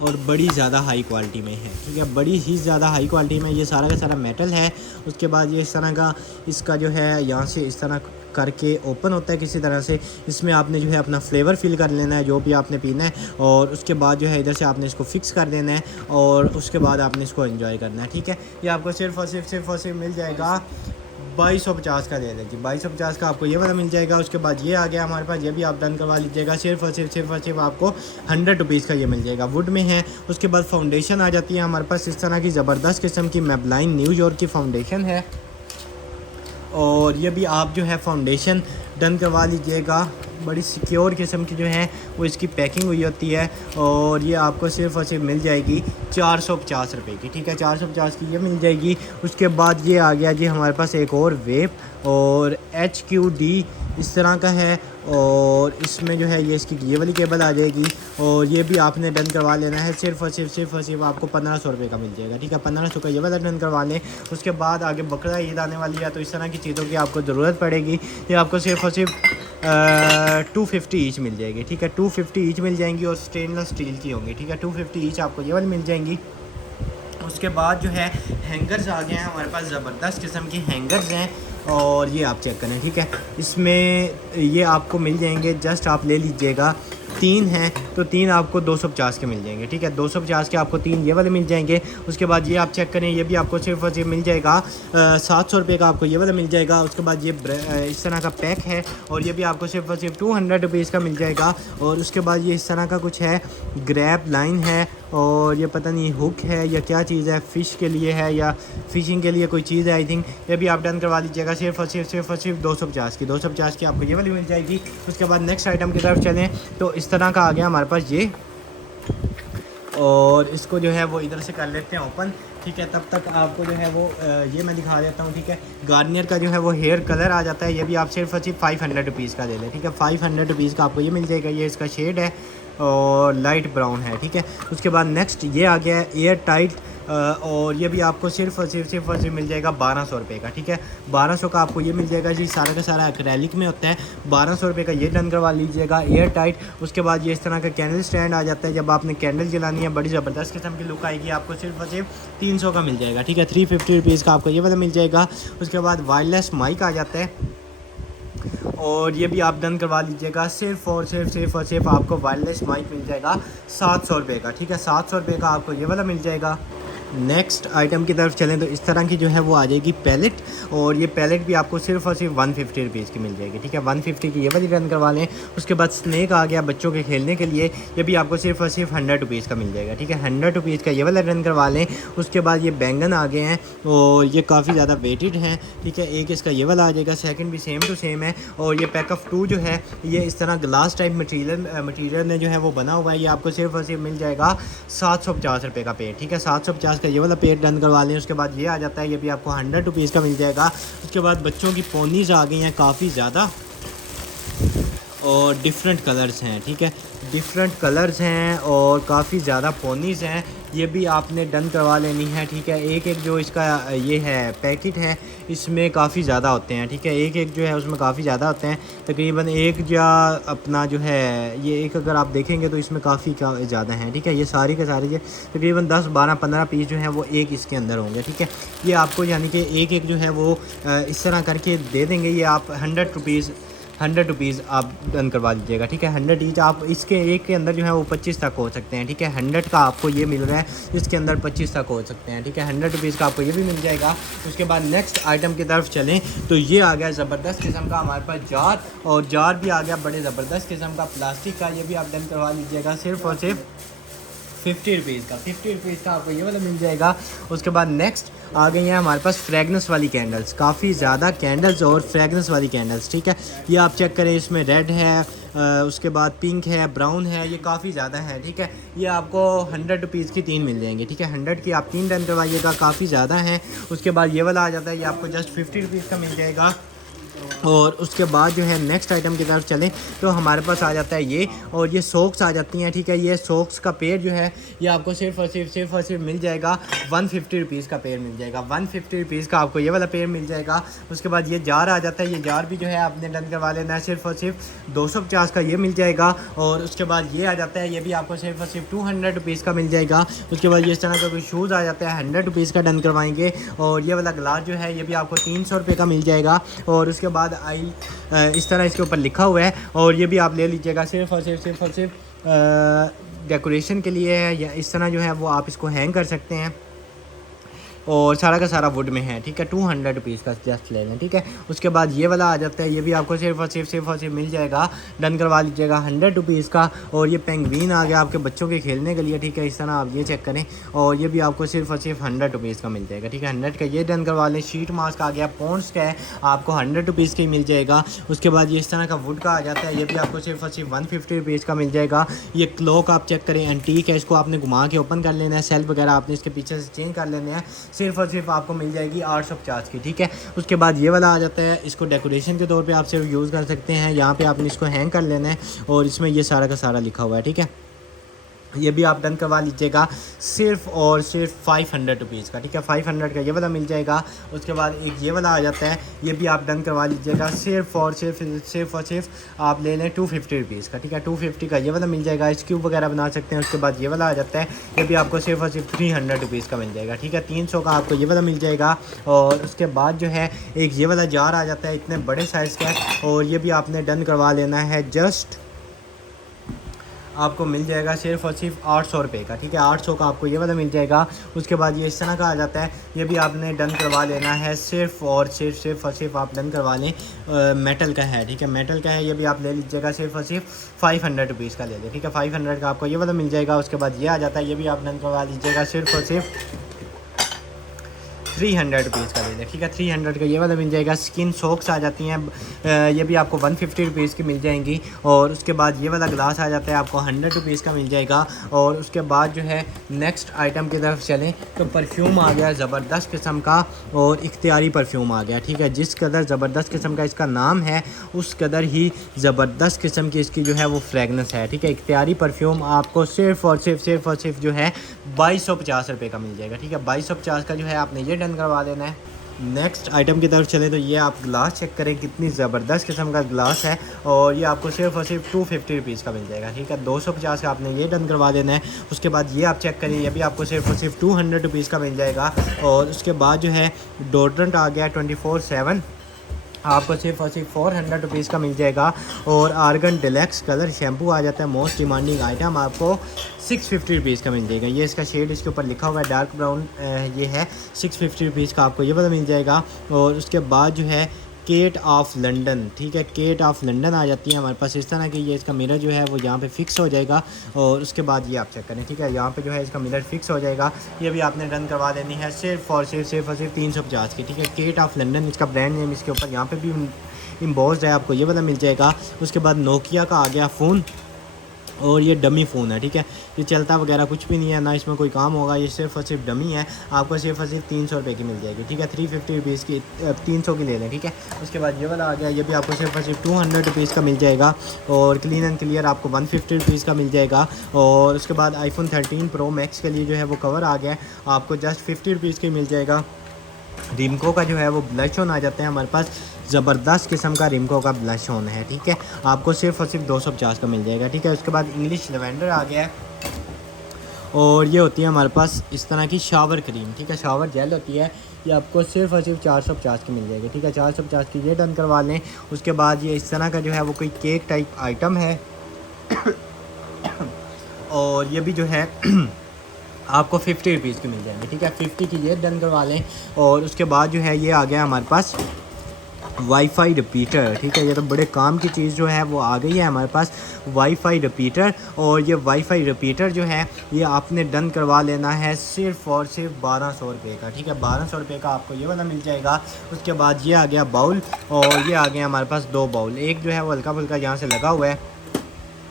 और बड़ी ज़्यादा हाई क्वालिटी में है, ठीक है। बड़ी ही ज़्यादा हाई क्वालिटी में, ये सारा का सारा मेटल है। उसके बाद ये इस तरह का इसका जो है यहाँ से इस तरह करके ओपन होता है किसी तरह से। इसमें आपने जो है अपना फ्लेवर फिल कर लेना है जो भी आपने पीना है, और उसके बाद जो है इधर से आपने इसको फिक्स कर देना है, और उसके बाद आपने इसको एंजॉय करना है, ठीक है। ये आपको सिर्फ और सिर्फ मिल जाएगा 2250 का ले लीजिए। 2250 का आपको ये वाला मिल जाएगा। उसके बाद ये आ गया हमारे पास, ये भी आप डन करवा लीजिएगा, सिर्फ और सिर्फ आपको 100 रुपीज़ का ये मिल जाएगा, वुड में है। उसके बाद फाउंडेशन आ जाती है हमारे पास इस तरह की ज़बरदस्त किस्म की, मैबलाइन न्यूयॉर्क की फाउंडेशन है। और ये भी आप जो है फाउंडेशन डन करवा लीजिएगा, बड़ी सिक्योर किस्म की जो है वो इसकी पैकिंग हुई होती है। और ये आपको सिर्फ और सिर्फ मिल जाएगी 450 रुपये की, ठीक है। 450 की ये मिल जाएगी। उसके बाद ये आ गया जी हमारे पास एक और वेप, और HQD इस तरह का है, और इसमें जो है ये इसकी ये वाली केबल आ जाएगी। और ये भी आपने डन करवा लेना है, सिर्फ और सिर्फ आपको 1500 रुपये का मिल जाएगा, ठीक है। 1500 का ये वाला डन करवा लें। उसके बाद आगे बकरा ईद आने वाली है, तो इस तरह की चीज़ों की आपको ज़रूरत पड़ेगी। ये आपको सिर्फ और सिर्फ 250 ईच मिल जाएगी, ठीक है। 250 ईच मिल जाएंगी, और स्टेनलेस स्टील की होंगी, ठीक है। 250 ईच आपको ये वाली मिल जाएंगी। उसके बाद जो है हैंगर्स आ गए हैं हमारे पास, ज़बरदस्त किस्म के हैंगर्स हैं, और ये आप चेक करें, ठीक है। इसमें ये आपको मिल जाएंगे, जस्ट आप ले लीजिएगा, 3 हैं तो 3 आपको 250 के मिल जाएंगे, ठीक है। 250 के आपको 3 ये वाले मिल जाएंगे। उसके बाद ये आप चेक करें, ये भी आपको सिर्फ और सिर्फ मिल जाएगा 700 रुपये का, आपको ये वाला मिल जाएगा। उसके बाद ये इस तरह का पैक है, और ये भी आपको सिर्फ और सिर्फ 200 रुपीज़ का मिल जाएगा। और उसके बाद ये इस तरह का कुछ है, ग्रैब लाइन है, और ये पता नहीं हुक है या क्या चीज़ है, फ़िश के लिए है या फ़िशिंग के लिए कोई चीज़ है आई थिंक। ये भी आप डन करवा लीजिएगा सिर्फ और सिर्फ 250 की आपको ये वाली मिल जाएगी। उसके बाद नेक्स्ट आइटम की तरफ चलें तो इस तरह का आ गया हमारे पास ये, और इसको जो है वो इधर से कर लेते हैं ओपन, ठीक है। तब तक आपको जो है वो ये मैं दिखा देता हूँ, ठीक है। गार्नियर का जो है वो हेयर कलर आ जाता है, ये भी आप सिर्फ और सिर्फ 500 रुपीज़ का दे दें, ठीक है। 500 रुपीज़ का आपको ये मिल जाएगा। ये इसका शेड है और लाइट ब्राउन है, ठीक है। उसके बाद नेक्स्ट ये आ गया है एयर टाइट, और ये भी आपको सिर्फ और सिर्फ मिल जाएगा 1200 रुपये का, ठीक है। 1200 का आपको ये मिल जाएगा जी। सारा का सारा एक्रेलिक में होता है। 1200 रुपये का ये डन करवा लीजिएगा एयर टाइट। उसके बाद ये इस तरह का कैंडल स्टैंड आ जाता है, जब आपने कैंडल जलानी है बड़ी ज़बरदस्त किस्म की लुक आएगी, आपको सिर्फ और सिर्फ 300 का मिल जाएगा, ठीक है। 350 रुपीज़ का आपको ये वाला मिल जाएगा। उसके बाद वायरलेस माइक आ जाता है, और ये भी आप डन करवा लीजिएगा। सिर्फ और सिर्फ आपको वायरलेस माइक मिल जाएगा 700 रुपये का, ठीक है। 700 रुपये का आपको ये वाला मिल जाएगा। नेक्स्ट आइटम की तरफ चलें तो इस तरह की जो है वो आ जाएगी पैलेट, और ये पैलेट भी आपको सिर्फ और सिर्फ 150 रुपीज़ की मिल जाएगी, ठीक है। 150 की ये वाली रन करवा लें। उसके बाद स्नैक आ गया बच्चों के खेलने के लिए, ये भी आपको सिर्फ और सिर्फ 100 रुपीज़ का मिल जाएगा, ठीक है। 100 रुपीज़ का ये वाला रन करवा लें। उसके बाद ये बैंगन आ गए हैं, और ये काफ़ी ज़्यादा वेटेड हैं, ठीक है। एक इसका ये वाला आ जाएगा, सेकंड भी सेम टू सेम है। और ये पैक ऑफ 2 जो है ये इस तरह ग्लास टाइप मटीरियल में जो है वो बना हुआ है। ये आपको सिर्फ और सिर्फ मिल जाएगा 750 रुपये का पेड़, ठीक है। 750 का ये वाला पेड़ डन करवा लें। उसके बाद ये आ जाता है, ये भी आपको 100 रुपीज़ का मिल जाएगा। उसके बाद बच्चों की पोनीज़ आ गई हैं काफ़ी ज़्यादा, और डिफरेंट कलर्स हैं, ठीक है। डिफरेंट कलर्स हैं और काफ़ी ज़्यादा पोनीज़ हैं, ये भी आपने डन करवा लेनी है, ठीक है। एक एक जो इसका ये है पैकेट है, इसमें काफ़ी ज़्यादा होते हैं, ठीक है। एक एक जो है उसमें काफ़ी ज़्यादा होते हैं, तकरीबन एक या अपना जो है ये एक अगर आप देखेंगे तो इसमें काफ़ी ज़्यादा हैं, ठीक है। ये सारी के सारे जो तकरीबन 10 12 15 पीस जो हैं वो एक इसके अंदर होंगे, ठीक है। ये आपको यानी कि एक एक जो है वो इस तरह करके दे देंगे। ये आप 100 रुपीज़ आप डन करवा दीजिएगा, ठीक है। 100 ईच आप इसके एक के अंदर जो है वो 25 तक हो सकते हैं, ठीक है। 100 का आपको ये मिल रहा है, इसके अंदर 25 तक हो सकते हैं, ठीक है। 100 रुपीज़ का आपको ये भी मिल जाएगा। उसके बाद नेक्स्ट आइटम की तरफ चलें तो ये आ गया ज़बरदस्त किस्म का हमारे पास जार, और जार भी आ गया बड़े ज़बरदस्त किस्म का प्लास्टिक का। ये भी आप डन करवा लीजिएगा सिर्फ और सिर्फ 50 रुपीज़ का। 50 रुपीज़ का आपको ये वाला मिल जाएगा। उसके बाद नेक्स्ट आ गई हैं हमारे पास फ्रेगनेंस वाली कैंडल्स, काफ़ी ज़्यादा कैंडल्स और फ्रेगनेंस वाली कैंडल्स, ठीक है। ये आप चेक करें, इसमें रेड है, उसके बाद पिंक है, ब्राउन है, ये काफ़ी ज़्यादा है, ठीक है। ये आपको 100 रुपीज़ की 3 मिल जाएंगे, ठीक है। 100 की आप 3 डन करवाइएगा, काफ़ी ज़्यादा हैं। उसके बाद ये वाला आ जाता है, ये आपको जस्ट 50 रुपीज़ का मिल जाएगा। और उसके बाद जो है नेक्स्ट आइटम की तरफ चलें तो हमारे पास आ जाता है ये, और ये सॉक्स आ जाती हैं, ठीक है। ये सॉक्स का पेड़ जो है ये आपको सिर्फ और सिर्फ मिल जाएगा 150 रुपीज़ का पेड़ मिल जाएगा। 150 रुपीज़ का आपको ये वाला पेड़ मिल जाएगा। उसके बाद ये जार आ जाता है, ये जार भी जो है आपने डन करवा लेना है, सिर्फ और सिर्फ 250 का ये मिल जाएगा। और उसके बाद ये आ जाता है, ये भी आपको सिर्फ और सिर्फ 200 रुपीज़ का मिल जाएगा। उसके बाद ये इस तरह का कोई शूज़ आ जाता है, 100 रुपीज़ का डन करवाएंगे। और ये वाला ग्लास जो है ये भी आपको 300 रुपये का मिल जाएगा। और उसके बाद आई इस तरह इसके ऊपर लिखा हुआ है, और ये भी आप ले लीजिएगा सिर्फ और सिर्फ डेकोरेशन के लिए है, या इस तरह जो है वो आप इसको हैंग कर सकते हैं। और सारा का सारा वुड में है, ठीक है। 200 रुपीज़ का जस्ट ले लें, ठीक है। उसके बाद ये वाला आ जाता है, ये भी आपको सिर्फ और सिर्फ मिल जाएगा, डन करवा लीजिएगा 100 रुपीज़ का। और ये पेंगुइन आ गया आपके बच्चों के खेलने के लिए, ठीक है। इस तरह आप ये चेक करें, और ये भी आपको सिर्फ और सिर्फ 100 रुपीज़ का मिल जाएगा, ठीक है। 100 का ये डन करवा लें। शीट मास्क आ गया पॉन्ड्स का है, आपको 100 रुपीज़ का ही मिल जाएगा। उसके बाद ये इस तरह का वुड का आ जाता है, ये भी आपको सिर्फ और सिर्फ 150 रुपीज़ का मिल जाएगा। ये क्लॉक आप चेक करें, एंटीक है, इसको आपने घुमा के ओपन कर लेना है, सेल्फ वगैरह आपने इसके पीछे से चेंज कर लेने हैं, सिर्फ और सिर्फ आपको मिल जाएगी 850 की, ठीक है। उसके बाद ये वाला आ जाता है, इसको डेकोरेशन के तौर पे आप सिर्फ यूज़ कर सकते हैं। यहाँ पे आपने इसको हैंग कर लेना है, और इसमें ये सारा का सारा लिखा हुआ है, ठीक है। ये भी आप डन करवा लीजिएगा सिर्फ और सिर्फ 500 रुपीज़ का, ठीक है। 500 का ये वाला मिल जाएगा। उसके बाद एक ये वाला आ जाता है, ये भी आप डन करवा लीजिएगा सिर्फ और सिर्फ आप ले लें 250 रुपीज़ का, ठीक है। 250 का ये वाला मिल जाएगा, आइस क्यूब वगैरह बना सकते हैं। उसके बाद ये वाला आ जाता है, ये भी आपको सिर्फ और सिर्फ 300 रुपीज़ का मिल जाएगा, ठीक है। 300 का आपको ये वाला मिल जाएगा। और उसके बाद जो है एक ये वाला जार आ जाता है, इतने बड़े साइज़ का, और ये भी आपने डन करवा लेना है जस्ट आपको मिल जाएगा सिर्फ़ और सिर्फ 800 रुपये का, ठीक है। 800 का आपको ये वाला मिल जाएगा। उसके बाद ये इस तरह का आ जाता है, ये भी आपने डन करवा लेना है। सिर्फ़ और सिर्फ आप डन करवा लें। मेटल का है, ठीक है, मेटल का है, ये भी आप ले लीजिएगा। सिर्फ़ और सिर्फ 500 रुपीज़ का ले लें, ठीक है। 500 का आपको ये वाला मिल जाएगा। उसके बाद ये आ जाता है, ये भी आप डन करवा लीजिएगा। सिर्फ़ और सिर्फ 300 रुपीज़ का ले लें, ठीक है। 300 का ये वाला मिल जाएगा। स्किन सॉक्स आ जाती हैं, ये भी आपको 150 रुपीज़ की मिल जाएंगी। और उसके बाद ये वाला ग्लास आ जाता है, आपको 100 रुपीज़ का मिल जाएगा। और उसके बाद जो है नेक्स्ट आइटम की तरफ चलें तो परफ्यूम आ गया ज़बरदस्त किस्म का, और इख्तियारी परफ्यूम आ गया, ठीक है। जिस कदर ज़बरदस्त किस्म का इसका नाम है, उस कदर ही ज़बरदस्त किस्म की इसकी जो है वो फ्रेगनेंस है, ठीक है। इख्तियारी परफ्यूम आपको सिर्फ़ और सिर्फ जो है 2250 रुपये का मिल जाएगा, ठीक है। 2250 का जो है आपने ये डन करवा देना है। नेक्स्ट आइटम की तरफ चले तो ये आप ग्लास चेक करें, कितनी ज़बरदस्त किस्म का ग्लास है। और ये आपको सिर्फ़ और सिर्फ 250 रुपीज़ का मिल जाएगा, ठीक है। 250 का आपने ये डन करवा देना है। उसके बाद ये आप चेक करें, ये भी आपको सिर्फ़ और सिर्फ 200 रुपीज़ का मिल जाएगा। और उसके बाद जो है डोड्रेंट आ गया 24/7, आपको सिर्फ और सिर्फ 400 रुपीज़ का मिल जाएगा। और आर्गन डिलक्स कलर शैम्पू आ जाता है, मोस्ट डिमांडिंग आइटम, आपको 650 रुपीज़ का मिल जाएगा। ये इसका शेड इसके ऊपर लिखा हुआ है, डार्क ब्राउन ये है। 650 रुपीज़ का आपको ये वाला मिल जाएगा। और उसके बाद जो है केट ऑफ लंदन, ठीक है, केट ऑफ लंदन आ जाती है हमारे पास इस तरह की। ये इसका मिरर जो है वो यहाँ पे फिक्स हो जाएगा। और उसके बाद ये आप चेक करें, ठीक है, यहाँ पे जो है इसका मिरर फिक्स हो जाएगा। ये भी आपने डन करवा देनी है सिर्फ और सिर्फ 350 की, ठीक है। केट ऑफ लंदन इसका ब्रांड नेम इसके ऊपर यहाँ पे भी इम्बोस्ड है, आपको ये वाला मिल जाएगा। उसके बाद नोकिया का आ गया फ़ोन, और ये डमी फ़ोन है, ठीक है। ये चलता वगैरह कुछ भी नहीं है, ना इसमें कोई काम होगा, ये सिर्फ और सिर्फ डमी है। आपको सिर्फ और सिर्फ 300 रुपये की मिल जाएगी, ठीक है। 350 रुपीज़ की 300 की ले लें, ठीक है। उसके बाद ये वाला आ गया, ये भी आपको सिर्फ और सिर्फ 200 रुपीज़ का मिल जाएगा। और क्लीन एंड क्लियर आपको 150 रुपीज़ का मिल जाएगा। और उसके बाद आईफोन 13 प्रो मैक्स के लिए जो है वो कवर आ गया, आपको जस्ट 50 रुपीज़ की मिल जाएगा। रिमको का जो है वो ब्लश ऑन आ जाता है हमारे पास, ज़बरदस्त किस्म का रिमको का ब्लश ऑन है, ठीक है। आपको सिर्फ और सिर्फ 250 का मिल जाएगा, ठीक है। उसके बाद इंग्लिश लेवेंडर आ गया है, और ये होती है हमारे पास इस तरह की शावर क्रीम, ठीक है, शावर जेल होती है। ये आपको सिर्फ और सिर्फ 450 की मिल जाएगी, ठीक है। 450 की ये डन करवा लें। उसके बाद ये इस तरह का जो है वो कोई केक टाइप आइटम है और ये भी जो है आपको 50 रुपीज़ की मिल जाएंगे, ठीक है। 50 की ये डन करवा लें। और उसके बाद जो है ये आ गया हमारे पास वाईफाई रिपीटर, ठीक है। ये तो बड़े काम की चीज़ जो है वो आ गई है हमारे पास, वाईफाई रिपीटर। और ये वाईफाई रिपीटर जो है ये आपने डन करवा लेना है सिर्फ़ और सिर्फ 1200 रुपये का, ठीक है। 1200 रुपये का आपको ये वाला मिल जाएगा। उसके बाद ये आ गया बाउल, और ये आ गया हमारे पास 2 बाउल। एक जो है वो हल्का फुल्का यहाँ से लगा हुआ है,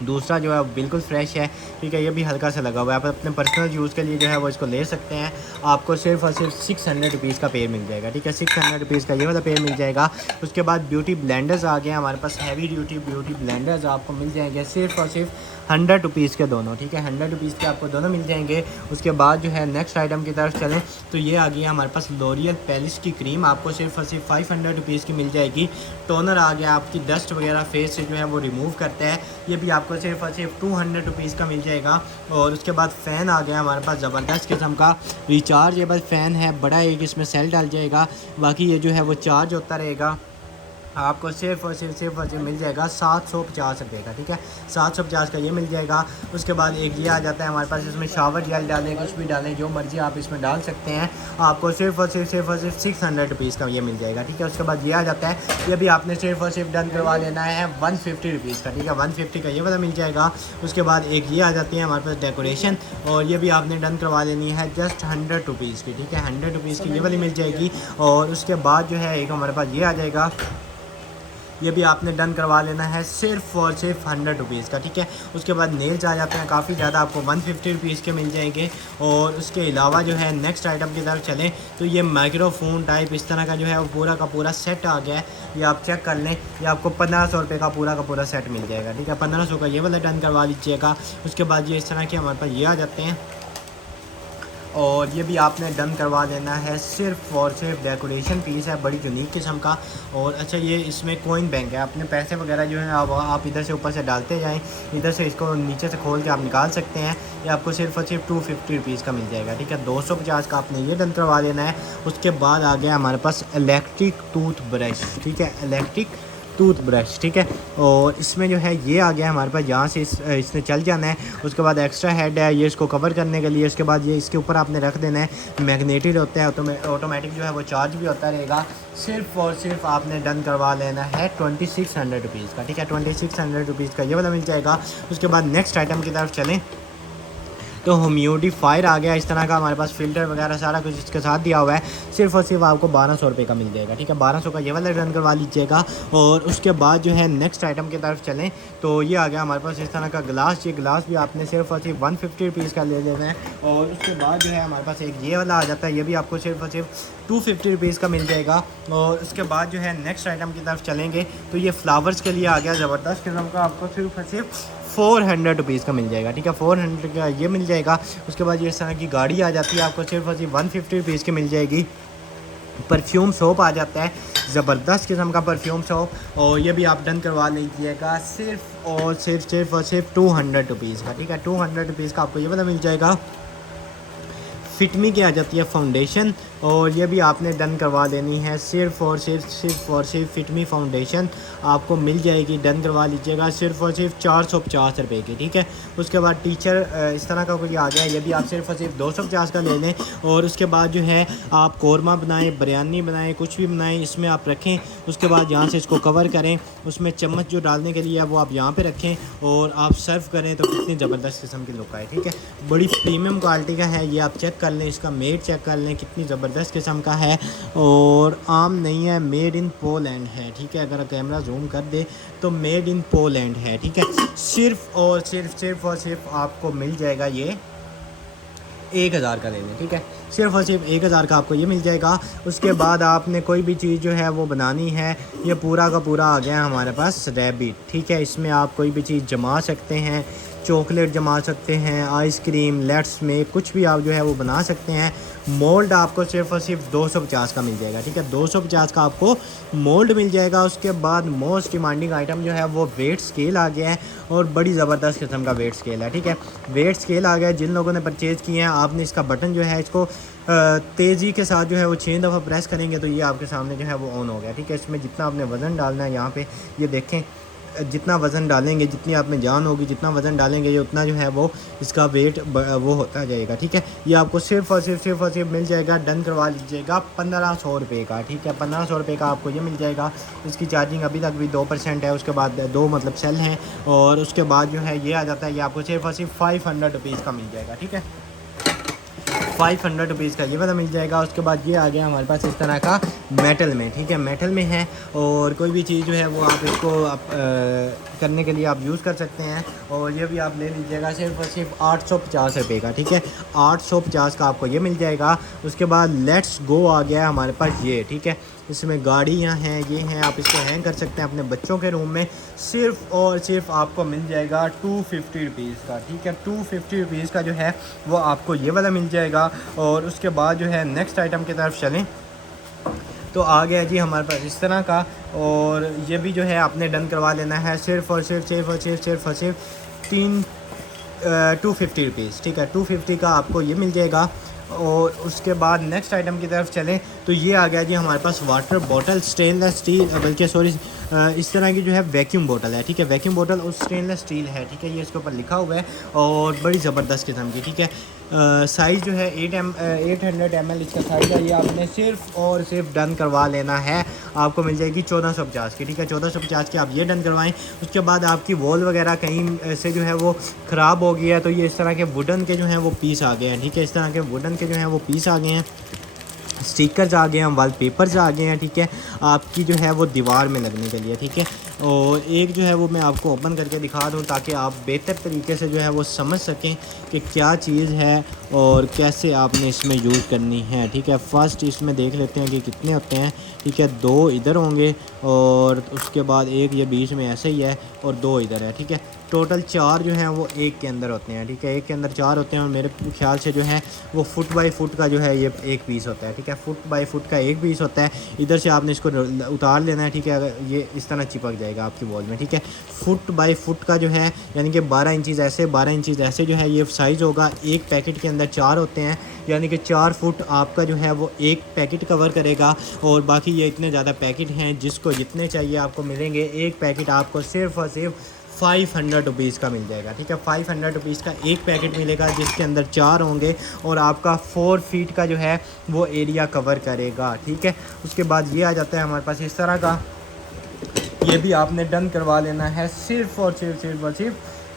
दूसरा जो है बिल्कुल फ्रेश है, ठीक है। ये भी हल्का सा लगा हुआ है, आप अपने पर्सनल यूज़ के लिए जो है वो इसको ले सकते हैं। आपको सिर्फ और सिर्फ 600 रुपीज़ का पेयर मिल जाएगा, ठीक है। 600 रुपीज़ का ये वाला पेयर मिल जाएगा। उसके बाद ब्यूटी ब्लेंडर्स आ गए हमारे पास, हैवी ड्यूटी ब्यूटी ब्लेंडर्स आपको मिल जाएंगे सिर्फ और सिर्फ 100 रुपीज़ के दोनों, ठीक है। 100 रुपीज़ के आपको दोनों मिल जाएंगे। उसके बाद जो है नेक्स्ट आइटम की तरफ चलें तो ये आ गई है हमारे पास लॉरियल पेरिस की क्रीम, आपको सिर्फ और सिर्फ 500 रुपीज़ की मिल जाएगी। टोनर आ गया, आपकी डस्ट वगैरह फेस से जो है वो रिमूव करता है, ये भी आपको सिर्फ और सिर्फ 200 रुपीज़ का मिल जाएगा। और उसके बाद फ़ैन आ गया हमारे पास, ज़बरदस्त किस्म का रिचार्जेबल फ़ैन है, बड़ा एक इसमें सेल डाल जाएगा, बाकी ये जो है वो चार्ज होता रहेगा। आपको सिर्फ और सिर्फ मिल जाएगा 750 रुपये का, ठीक है। 750 का ये मिल जाएगा। उसके बाद एक ये आ जाता है हमारे पास, इसमें शावर जेल डालें, कुछ भी डालें, जो मर्ज़ी आप इसमें डाल सकते हैं। आपको सिर्फ और सिर्फ 600 रुपीज़ का ये मिल जाएगा, ठीक है। उसके बाद ये आ जाता है, ये भी आपने सिर्फ और सिर्फ डन करवा लेना है 150 रुपीज़ का, ठीक है। 150 का ये वाला मिल जाएगा। उसके बाद एक ये आ जाती है हमारे पास डेकोरेशन, और ये भी आपने डन करवा लेनी है जस्ट 100 रुपीज़ की, ठीक है। 100 रुपीज़ की ये वाली मिल जाएगी। और उसके बाद जो है एक हमारे पास ये आ जाएगा, ये भी आपने डन करवा लेना है सिर्फ और सिर्फ 100 रुपीज़ का, ठीक है। उसके बाद नेल्स आ जाते हैं काफ़ी ज़्यादा, आपको 150 रुपीज़ के मिल जाएंगे। और उसके अलावा जो है नेक्स्ट आइटम की तरफ चलें तो ये माइक्रोफोन टाइप इस तरह का जो है वो पूरा का पूरा सेट आ गया है, ये आप चेक कर लें। ये आपको 1500 रुपये का पूरा सेट मिल जाएगा, ठीक है। 1500 का ये वाला डन करवा लीजिएगा। उसके बाद ये इस तरह के हमारे पास ये आ जाते हैं, और ये भी आपने डन करवा देना है सिर्फ और सिर्फ डेकोरेशन पीस है, बड़ी यूनिक किस्म का। और अच्छा ये इसमें कॉइन बैंक है, अपने पैसे वगैरह जो है आप इधर से ऊपर से डालते जाएं, इधर से इसको नीचे से खोल के आप निकाल सकते हैं। ये आपको सिर्फ और सिर्फ 250 रुपीज़ का मिल जाएगा, ठीक है। 250 का आपने ये डन करवा देना है। उसके बाद आ गया हमारे पास इलेक्ट्रिक टूथ ब्रश, ठीक है। इलेक्ट्रिक टूथ ब्रश, ठीक है। और इसमें जो है ये आ गया हमारे पास, यहाँ से इसने चल जाना है। उसके बाद एक्स्ट्रा हेड है ये इसको कवर करने के लिए। उसके बाद ये इसके ऊपर आपने रख देना है, मैग्नेटेड होता है, ऑटोमेटिक जो है वो चार्ज भी होता रहेगा। सिर्फ़ और सिर्फ आपने डन करवा लेना है 2600 रुपीज़ का, ठीक है। 2600 रुपीज़ का ये वाला मिल जाएगा। उसके बाद नेक्स्ट आइटम की तरफ चलें तो ह्यूमिडिफायर आ गया इस तरह का, हमारे पास फ़िल्टर वगैरह सारा कुछ इसके साथ दिया हुआ है। सिर्फ़ और सिर्फ आपको 1200 रुपये का मिल जाएगा, ठीक है। 1200 का ये वाला रन करवा लीजिएगा। और उसके बाद जो है नेक्स्ट आइटम की तरफ चलें तो ये आ गया हमारे पास इस तरह का ग्लास। ये ग्लास भी आपने सिर्फ और सिर्फ 150 रुपीज़ का ले लेना है। और उसके बाद जो है हमारे पास एक ये वाला आ जाता है, ये भी आपको सिर्फ और सिर्फ 250 रुपीज़ का मिल जाएगा। और उसके बाद जो है नेक्स्ट आइटम की तरफ चलेंगे तो ये फ्लावर्स के लिए आ गया ज़बरदस्त किस्म का, आपको सिर्फ और सिर्फ 400 रुपीज़ का मिल जाएगा, ठीक है। 400 का ये मिल जाएगा। उसके बाद ये इस तरह की गाड़ी आ जाती है, आपको सिर्फ और सिर्फ 150 रुपीज़ की मिल जाएगी। परफ्यूम सोप आ जाता है, ज़बरदस्त किस्म का परफ्यूम सोप, और ये भी आप डन करवा लीजिएगा सिर्फ और सिर्फ 200 रुपीज़ का, ठीक है। 200 रुपीज़ का आपको ये वाला मिल जाएगा। फिटमी की आ जाती है फाउंडेशन, और ये भी आपने डन करवा देनी है। सिर्फ और सिर्फ फिटमी फाउंडेशन आपको मिल जाएगी, डन करवा लीजिएगा सिर्फ और सिर्फ 450 रुपये की, ठीक है। उसके बाद टीचर इस तरह का कोई आ गया, ये भी आप सिर्फ और सिर्फ 250 का ले लें। और उसके बाद जो है आप कौरमा बनाएं, बिरयानी बनाएं, कुछ भी बनाएं, इसमें आप रखें। उसके बाद यहाँ से इसको कवर करें, उसमें चम्मच जो डालने के लिए है वो आप यहाँ पर रखें और आप सर्व करें तो कितनी ज़बरदस्त किस्म की लुक आए, ठीक है। बड़ी प्रीमियम क्वालिटी का है ये, आप चेक कर लें, इसका मेड चेक कर लें कितनी ज़बरदस्त किस्म का है। और आम नहीं है, मेड इन पोलैंड है, ठीक है। अगर कैमरा जूम कर दे तो मेड इन पोलैंड है, ठीक है। सिर्फ और सिर्फ आपको मिल जाएगा ये 1000 का ले लें, ठीक है। सिर्फ और सिर्फ 1000 का आपको ये मिल जाएगा। उसके बाद आपने कोई भी चीज़ जो है वो बनानी है, ये पूरा का पूरा आ गया हमारे पास रैबिट, ठीक है। इसमें आप कोई भी चीज़ जमा सकते हैं, चॉकलेट जमा सकते हैं, आइसक्रीम, लेट्स में कुछ भी आप जो है वो बना सकते हैं। मोल्ड आपको सिर्फ और सिर्फ 250 का मिल जाएगा, ठीक है। 250 का आपको मोल्ड मिल जाएगा। उसके बाद मोस्ट डिमांडिंग आइटम जो है वो वेट स्केल आ गया है, और बड़ी ज़बरदस्त किस्म का वेट स्केल है, ठीक है। वेट स्केल आ गया है। जिन लोगों ने परचेज़ किए हैं, आपने इसका बटन जो है इसको तेज़ी के साथ जो है वो 6 दफ़ा प्रेस करेंगे तो ये आपके सामने जो है वो ऑन हो गया, ठीक है। इसमें जितना आपने वज़न डालना है, यहाँ पे ये देखें, जितना वज़न डालेंगे, जितनी आप में जान होगी, जितना वज़न डालेंगे ये उतना जो है वो इसका वेट वो होता जाएगा, ठीक है। ये आपको सिर्फ और सिर्फ मिल जाएगा, डन करवा लीजिएगा 1500 रुपये का, ठीक है। 1500 रुपये का आपको ये मिल जाएगा। इसकी चार्जिंग अभी तक भी 2% है, उसके बाद 2 मतलब सेल हैं। और उसके बाद जो है ये आ जाता है, ये आपको सिर्फ और सिर्फ 500 रुपीज़ का मिल जाएगा, ठीक है। 500 रुपीज़ का ये वाला मिल जाएगा। उसके बाद ये आ गया हमारे पास इस तरह का मेटल में, ठीक है। मेटल में है, और कोई भी चीज़ जो है वो आप इसको करने के लिए आप यूज़ कर सकते हैं। और ये भी आप ले लीजिएगा सिर्फ और सिर्फ 850 रुपये का, ठीक है। 850 का आपको ये मिल जाएगा। उसके बाद लेट्स गो आ गया है हमारे पास ये, ठीक है। इसमें गाड़ियाँ हैं, ये हैं, आप इसको हैंग कर सकते हैं अपने बच्चों के रूम में। सिर्फ और सिर्फ आपको मिल जाएगा 250 रुपीज़ का, ठीक है। 250 रुपीज़ का जो है वो आपको ये वाला मिल जाएगा। और उसके बाद जो है नेक्स्ट आइटम की तरफ चलें तो आ गया जी हमारे पास इस तरह का, और ये भी जो है आपने डन करवा लेना है सिर्फ और सिर्फ 250 रुपीज़, ठीक है। 250 का आपको ये मिल जाएगा। और उसके बाद नेक्स्ट आइटम की तरफ चलें तो ये आ गया जी हमारे पास वाटर बॉटल, स्टेनलेस स्टील, बल्कि सॉरी इस तरह की जो है वैक्यूम बोतल है, ठीक है। वैक्यूम बोतल और स्टेनलेस स्टील है, ठीक है। ये इसके ऊपर लिखा हुआ है, और बड़ी ज़बरदस्त किस्म की, ठीक है। साइज़ जो है 800 ml इसका साइज़ है। ये आपने सिर्फ और सिर्फ डन करवा लेना है, आपको मिल जाएगी 1450 की, ठीक है। 1450 की आप ये डन करवाएं। उसके बाद आपकी वॉल वगैरह कहीं से जो है वो ख़राब हो गया, तो ये इस तरह के वुडन के जो हैं वो पीस आ गए हैं, ठीक है। इस तरह के वुडन के जो हैं वो पीस आ गए हैं, स्टिकर्स आ गए हैं, वॉलपेपर्स आ गए हैं, ठीक है। आपकी जो है वो दीवार में लगने के लिए, ठीक है। और एक जो है वो मैं आपको ओपन करके दिखा दूं ताकि आप बेहतर तरीके से जो है वो समझ सकें कि क्या चीज़ है और कैसे आपने इसमें यूज़ करनी है, ठीक है। फ़र्स्ट इसमें देख लेते हैं कि कितने होते हैं, ठीक है। 2 इधर होंगे, और उसके बाद एक ये बीच में ऐसे ही है, और 2 इधर है, ठीक है। टोटल 4 जो हैं वो एक के अंदर होते हैं, ठीक है। एक के अंदर 4 होते हैं, और मेरे ख्याल से जो है वो फुट बाई फुट का जो है ये एक पीस होता है, ठीक है। है, फुट बाई फुट का एक पीस होता है। इधर से आपने इसको उतार लेना है, ठीक है। अगर ये इस तरह चिपक जाएगा आपकी वॉल में, ठीक है। फुट बाई फुट का जो है यानी कि 12 इंचज़ ऐसे 12 इंचज़ ऐसे जो है ये साइज़ होगा। एक पैकेट के अंदर 4 होते हैं, यानी कि 4 फुट आपका जो है वो एक पैकेट कवर करेगा। और बाकी ये इतने ज़्यादा पैकेट हैं, जिसको जितने चाहिए आपको मिलेंगे। एक पैकेट आपको सिर्फ़ और सिर्फ 500 रुपीज़ का मिल जाएगा, ठीक है। 500 रुपीज़ का एक पैकेट मिलेगा, जिसके अंदर 4 होंगे और आपका 4 फीट का जो है वो एरिया कवर करेगा, ठीक है। उसके बाद ये आ जाता है हमारे पास इस तरह का, ये भी आपने डन करवा लेना है सिर्फ़ और सिर्फ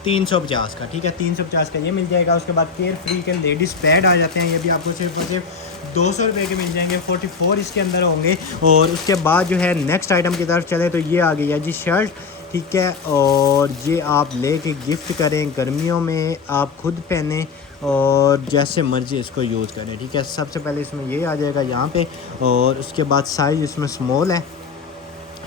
350 का, ठीक है। 350 का ये मिल जाएगा। उसके बाद केयर फ्री के लेडीज़ पैड आ जाते हैं, ये भी आपको सिर्फ़ और सिर्फ 200 रुपये के मिल जाएंगे। 44 इसके अंदर होंगे। और उसके बाद जो है नेक्स्ट आइटम की तरफ चले तो ये आ गई है जी शर्ट, ठीक है। और ये आप लेके गिफ्ट करें, गर्मियों में आप खुद पहने और जैसे मर्ज़ी इसको यूज़ करें, ठीक है। सबसे पहले इसमें ये आ जाएगा यहाँ पे, और उसके बाद साइज़ इसमें स्मॉल है,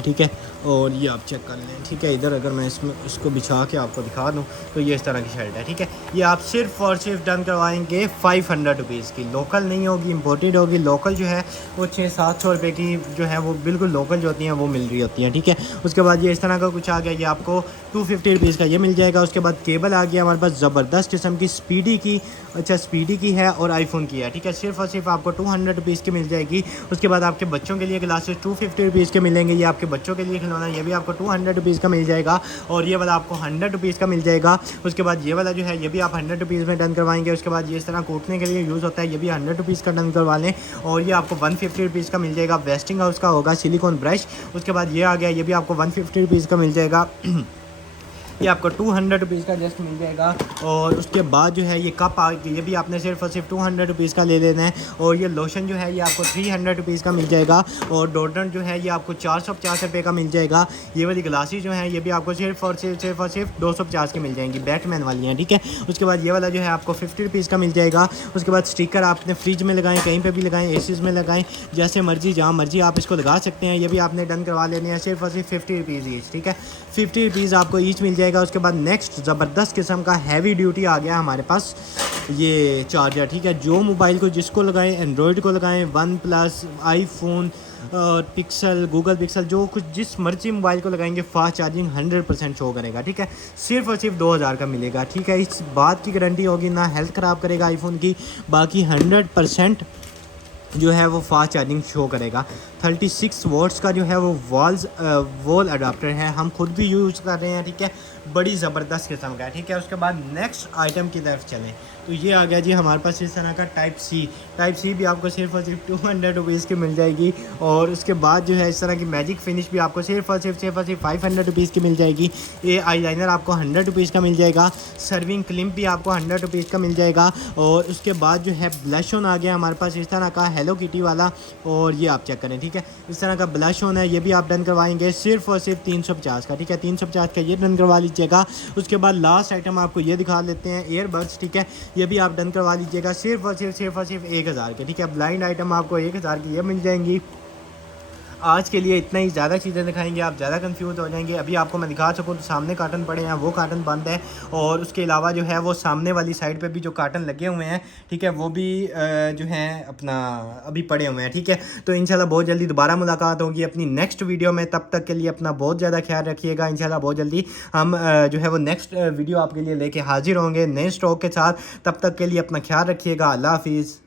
ठीक है। और ये आप चेक कर लें, ठीक है। इधर अगर मैं इसको बिछा के आपको दिखा दूँ तो ये इस तरह की शर्ट है, ठीक है। ये आप सिर्फ़ और सिर्फ डन करवाएंगे 500 रुपीज़ की। लोकल नहीं होगी, इंपोर्टेड होगी। लोकल जो है वो 600-700 रुपये की जो है वो बिल्कुल लोकल जो होती हैं वो मिल रही होती हैं, ठीक है। उसके बाद ये इस तरह का कुछ आ गया, ये आपको 250 रुपीज़ का ये मिल जाएगा। उसके बाद केबल आ गया हमारे पास ज़बरदस्त किस्म की, स्पीडी की, अच्छा स्पीडी की है और आईफोन की है, ठीक है। सिर्फ़ और सिर्फ आपको 200 रुपीज़ की मिल जाएगी। उसके बाद आपके बच्चों के लिए ग्लासेस 250 रुपीज़ के मिलेंगे, ये आपके बच्चों के लिए खिलौना, ये भी आपको 200 रुपीज़ का मिल जाएगा। और ये वाला आपको 100 रुपीज़ का मिल जाएगा। उसके बाद ये वाला जो है ये भी आप 100 रुपीज़ में डन करवाएंगे। उसके बाद ये इस तरह कूटने के लिए यूज़ होता है, ये भी 100 रुपीज़ का डन करवा लें और ये आपको 150 रुपीज़ का मिल जाएगा। वेस्टिंग हाउस का होगा, सिलिकॉन ब्रश। उसके बाद ये आ गया, ये भी आपको 150 रुपीज़ का मिल जाएगा। ये आपको 200 रुपीज़ का जस्ट मिल जाएगा। और उसके बाद जो है ये कप आ गया, ये भी आपने सिर्फ और सिर्फ 200 रुपीज़ का ले लेना है। और ये लोशन जो है ये आपको 300 रुपीज़ का मिल जाएगा। और डोडरेंट जो है ये आपको 450 रुपये का मिल जाएगा। ये वाली ग्लासेस जो हैं ये भी आपको सिर्फ और सिर्फ 250 की मिल जाएंगी, बैटमैन वाली हैं, ठीक है। उसके बाद ये वाला जो है आपको 50 रुपीज़ का मिल जाएगा। उसके बाद स्टिकर आपने फ्रिज में लगाएं, कहीं पर भी लगाएं, एसीज़ में लगाएं, जैसे मर्जी जहाँ मर्जी आप इसको लगा सकते हैं। ये भी आपने डन करवा लेने हैं सिर्फ और सिर्फ 50 रुपीज़ ईच, ठीक है। 50 रुपीज़ आपको ईच मिल जाएगा। उसके बाद नेक्स्ट ज़बरदस्त किस्म का हैवी ड्यूटी आ गया हमारे पास, ये चार्जर, ठीक है। जो मोबाइल को जिसको लगाएं, एंड्रॉयड को लगाएं, वन प्लस, आईफोन और पिक्सल, गूगल पिक्सल, जो कुछ जिस मर्जी मोबाइल को लगाएंगे फास्ट चार्जिंग 100% शो करेगा, ठीक है। सिर्फ और सिर्फ 2000 का मिलेगा, ठीक है। इस बात की गारंटी होगी ना हेल्थ ख़राब करेगा आईफोन की, बाकी 100% जो है वो फास्ट चार्जिंग शो करेगा। 36 वोल्ट्स का जो है वो वॉल अडाप्टर है, हम खुद भी यूज़ कर रहे हैं, ठीक है। बड़ी ज़बरदस्त किस्म का है, ठीक है। उसके बाद नेक्स्ट आइटम की तरफ चलें तो ये आ गया जी हमारे पास इस तरह का टाइप सी भी आपको सिर्फ और सिर्फ 200 रुपीज़ की मिल जाएगी। और उसके बाद जो है इस तरह की मैजिक फिनिश भी आपको सिर्फ और सिर्फ 500 रुपीज़ की मिल जाएगी। ये आई लाइनर आपको 100 रुपीज़ का मिल जाएगा। सर्विंग क्लिप भी आपको 100 रुपीज़ का मिल जाएगा। और उसके बाद जो है ब्लश ऑन आ गया हमारे पास इस तरह का, हेलो किटी वाला, और ये आप चेक करें, ठीक है। इस तरह का ब्लश ऑन है, ये भी आप डन करवाएंगे सिर्फ और सिर्फ 350 का, ठीक है। 350 का ये डन करवा लीजिएगा। उसके बाद लास्ट आइटम आपको ये दिखा लेते हैं, ईयरबड्स, ठीक है। ये भी आप डन करवा लीजिएगा सिर्फ और सिर्फ 1000 के, ठीक है। ब्लाइंड आइटम आपको 1000 की ये मिल जाएंगी। आज के लिए इतना ही, ज़्यादा चीज़ें दिखाएंगे आप ज़्यादा कंफ्यूज हो जाएंगे। अभी आपको मैं दिखा सकूँ तो सामने कार्टन पड़े हैं, वो कार्टन बंद है। और उसके अलावा जो है वो सामने वाली साइड पे भी जो कार्टन लगे हुए हैं, ठीक है, वो भी जो हैं अपना अभी पड़े हुए हैं, ठीक है। तो इंशाल्लाह बहुत जल्दी दोबारा मुलाकात होगी अपनी नेक्स्ट वीडियो में। तब तक के लिए अपना बहुत ज़्यादा ख्याल रखिएगा। इंशाल्लाह बहुत जल्दी हम जो है वो नेक्स्ट वीडियो आपके लिए लेके हाजिर होंगे नए स्टॉक के साथ। तब तक के लिए अपना ख्याल रखिएगा। अल्लाह हाफिज़।